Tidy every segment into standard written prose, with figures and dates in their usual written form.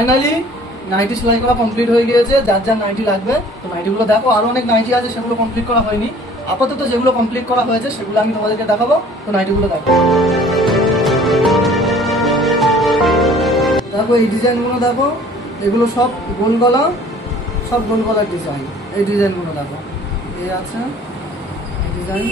Finally nightie সেলাই করা complete হয়ে গিয়েছে। যার যার নাইটি লাগবে তো নাইটিগুলো দেখো, আরো অনেক নাইটি আছে সেগুলো কমপ্লিট করা হয়নি। আপাতত যেগুলো কমপ্লিট করা হয়েছে সেগুলো আমি তোমাদেরকে দেখাবো। তো নাইটিগুলো দেখো, দেখো এই ডিজাইনগুলো দেখো, এগুলো সব গোল গলা, সব গোল গলার ডিজাইন। এই ডিজাইনগুলো দেখো, এই আছে এই ডিজাইন।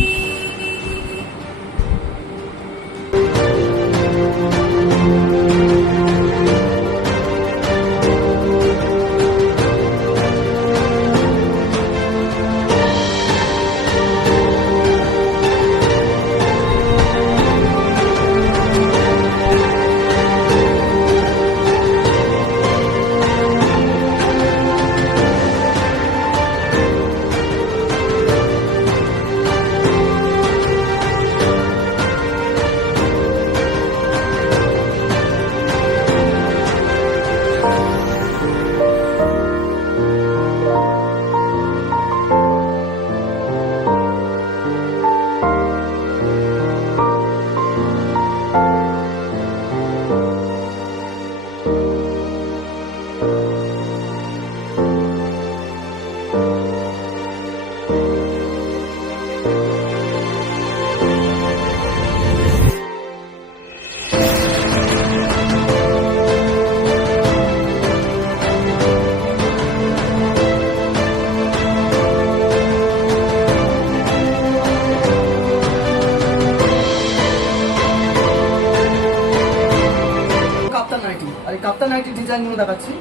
কাপ্তান নাইটি, আর এই কাপ্তান নাইটির ডিজাইনগুলো দেখাচ্ছি।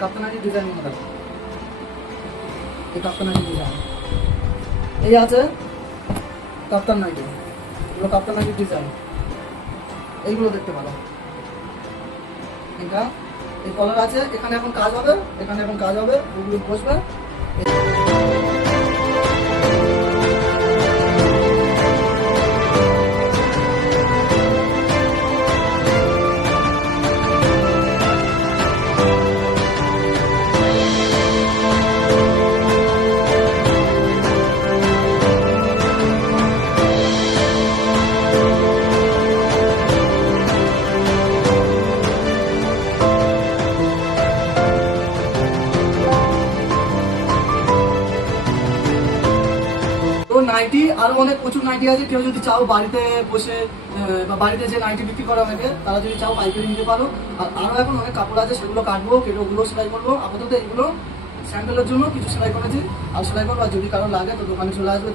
কাপ্তান নাইটির ডিজাইনগুলো দেখো, এই কাপ্তান নাইটির ডিজাইন এই আছে। কাপ্তান নাইটি, এগুলো কাপ্তান নাইটির ডিজাইন, এইগুলো দেখতে পারো। এটা এই কলার আছে, এখানে এখন কাজ হবে, এখানে এখন কাজ হবে, ওগুলো বসবে। তো নাইটি আরো অনেক প্রচুর নাইটি আছে। কেউ যদি চাও বাড়িতে বসে বা বাড়িতে যে নাইটি বিক্রি করা অনেকে, তারা যদি চাও পাইকারি নিতে পারো। আর আরো এখন অনেক কাপড় আছে, সেগুলো কাটবো, কেটে ওগুলো সেলাই করবো। আপাতত এগুলো স্যান্ডেলের জন্য কিছু সেলাই করেছি, আর সেলাই করবো। আর যদি কারো লাগে তো দোকানে চলে আসবে।